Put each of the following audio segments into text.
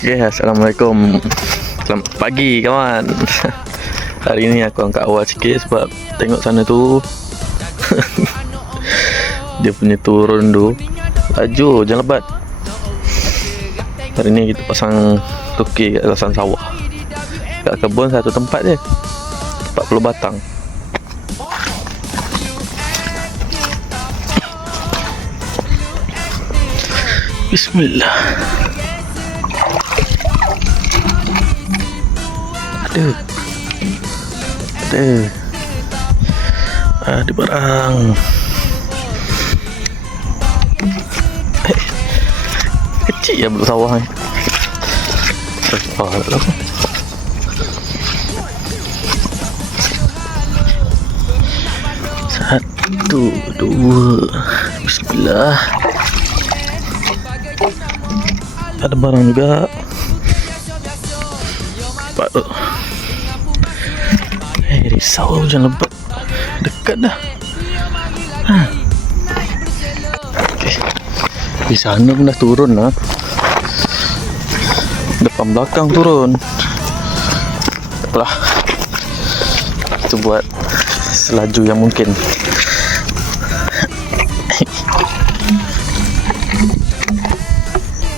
Okay, Assalamualaikum. Selamat pagi kawan. Hari ni aku angkat awal sikit sebab tengok sana tu dia punya turun tu laju, jangan lebat. Hari ni kita pasang toki kat kawasan sawah. Kat kebun satu tempat je, 40 batang. Bismillah. Ada barang. Kecil ya beluk sawah ni. Satu, dua. Bismillah. Ada barang juga. Nampak tu. Risau jangan lebat. Dekat dah. Okay. Di sana pun dah turun lah. Depan belakang turun. Takpelah. Kita buat selaju yang mungkin.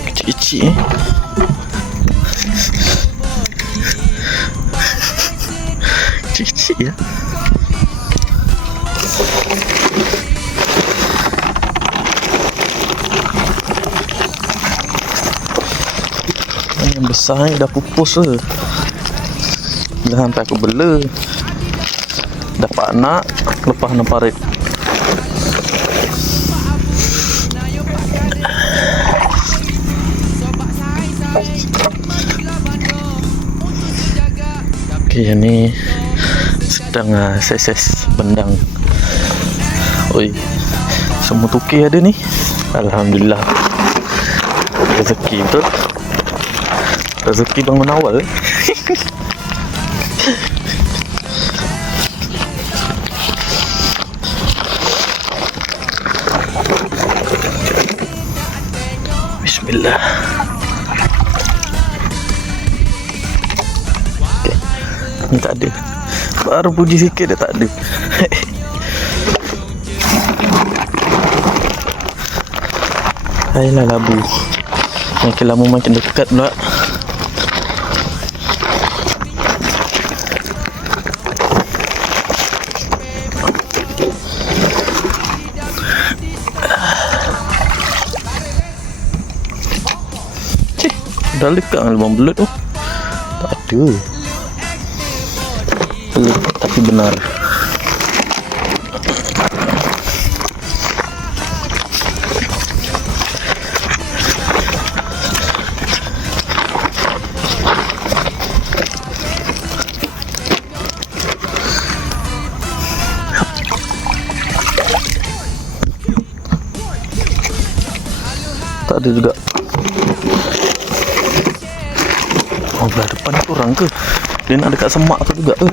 Kecil-kecil Kecil-kecil ya. Yang besar ni dah pupus ke. Dah sampai aku bela. Dapat anak, lepas nak parit. Okay, yang ni sedang ses bendang. Oi, semua toki ada ni. Alhamdulillah. Rezeki betul. Rezeki bangun awal. Bismillah. Ni tak ada. Baru puji sikit dah tak ada. Ayolah labu. Makin lama makin dekat pula. Cik, dah lekat lubang belut tu. Tak ada. Tapi benar. Tak ada juga. Oh, belah depan tu orang ke? Dia nak dekat semak tu juga ke?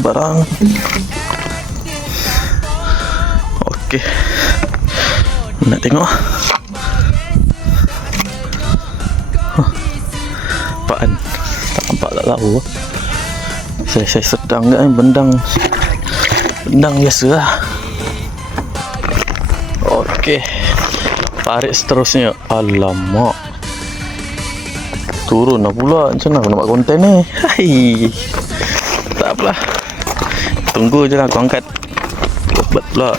Barang. Okey. Nak tengok. Apaan? Tak nampak tak tahu. Saya sedang kan bendang biasa lah. Okey. Tarik seterusnya. Alamak. Turun lah pula. Macam mana aku nak buat konten ni? Hai. Tak apalah. Tunggu je lah aku angkat. Lebat pula.